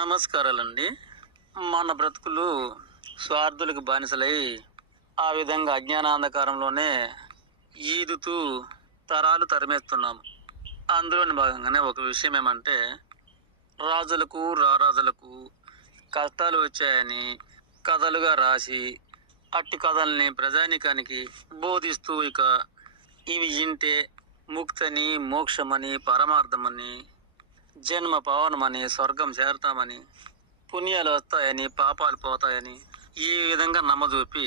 నమస్కారాలండి. మన బ్రతుకులు స్వార్థులకు బానిసలై ఆ విధంగా అజ్ఞానాంధకారంలోనే ఈదుతూ తరాలు తరిమేస్తున్నాము. అందులోని భాగంగానే ఒక విషయం ఏమంటే, రాజులకు రారాజులకు కష్టాలు వచ్చాయని కథలుగా రాసి అట్టి కథల్ని ప్రజానీకానికి బోధిస్తూ ఇవి ఇంటే ముక్తని, మోక్షమని, పరమార్థమని, జన్మ పవనమని, స్వర్గం చేరతామని, పుణ్యాలు వస్తాయని, పాపాలు పోతాయని ఈ విధంగా నమ్మజూపి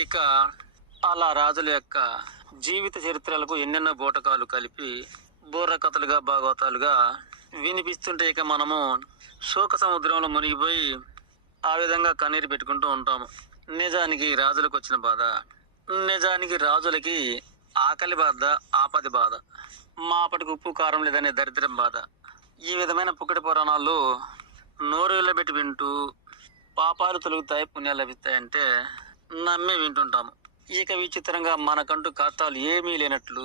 ఇక అలా రాజుల యొక్క జీవిత చరిత్రలకు ఎన్నెన్నో బూటకాలు కలిపి బుర్ర కథలుగా భాగవతాలుగా వినిపిస్తుంటే మనము శోక సముద్రంలో మునిగిపోయి ఆ విధంగా కన్నీరు పెట్టుకుంటూ ఉంటాము. నిజానికి రాజులకు వచ్చిన బాధ, నిజానికి రాజులకి ఆకలి బాధ, ఆపది బాధ, మాపటికి ఉప్పు కారం లేదనే దరిద్రం బాధ. ఈ విధమైన పుక్కటి పురాణాలు నోరు పెట్టి వింటూ పాపాలు తొలుగుతాయి, పుణ్యాలు లభిస్తాయంటే నమ్మి వింటుంటాము. విచిత్రంగా మనకంటూ కష్టాలు ఏమీ లేనట్లు,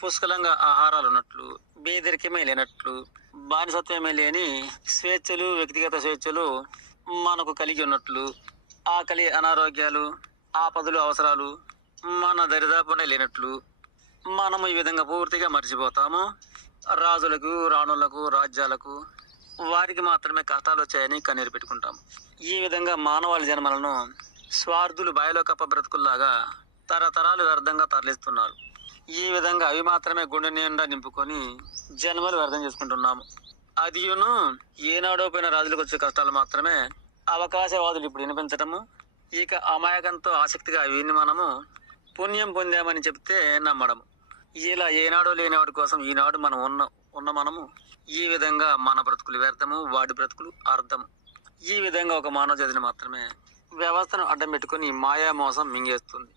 పుష్కలంగా ఆహారాలు ఉన్నట్లు, బేదరికమే లేనట్లు, బానిసత్వమే లేని స్వేచ్ఛలు, వ్యక్తిగత స్వేచ్ఛలు మనకు కలిగి ఉన్నట్లు, ఆకలి, అనారోగ్యాలు, ఆపదలు, అవసరాలు మన దరిదాపునే లేనట్లు మనము ఈ విధంగా పూర్తిగా మర్చిపోతాము. రాజులకు, రాణులకు, రాజ్యాలకు వారికి మాత్రమే కష్టాలు వచ్చాయని కన్నీరు పెట్టుకుంటాము. ఈ విధంగా మానవాళి జన్మలను స్వార్థులు బాయిలో కప్ప బ్రతుకుల్లాగా తరతరాలు వ్యర్థంగా తరలిస్తున్నారు. ఈ విధంగా అవి మాత్రమే గుండె నిండా నింపుకొని జన్మలు వ్యర్థం చేసుకుంటున్నాము. అదియును ఏనాడో పోయిన రాజులకు వచ్చే కష్టాలు మాత్రమే అవకాశవాదులు ఇప్పుడు వినిపించటము, అమాయకంతో ఆసక్తిగా విని మనము పుణ్యం పొందామని చెప్తే నమ్మడము. ఇలా ఏనాడో లేనివాడి కోసం ఈనాడు మనం ఉన్న మనము ఈ విధంగా మన బ్రతుకులు వ్యర్థము, వాడి బ్రతుకులు అర్థము. ఈ విధంగా ఒక మానవ జాతిని మాత్రమే వ్యవస్థను అడ్డం పెట్టుకుని మాయా మోసం మింగేస్తుంది.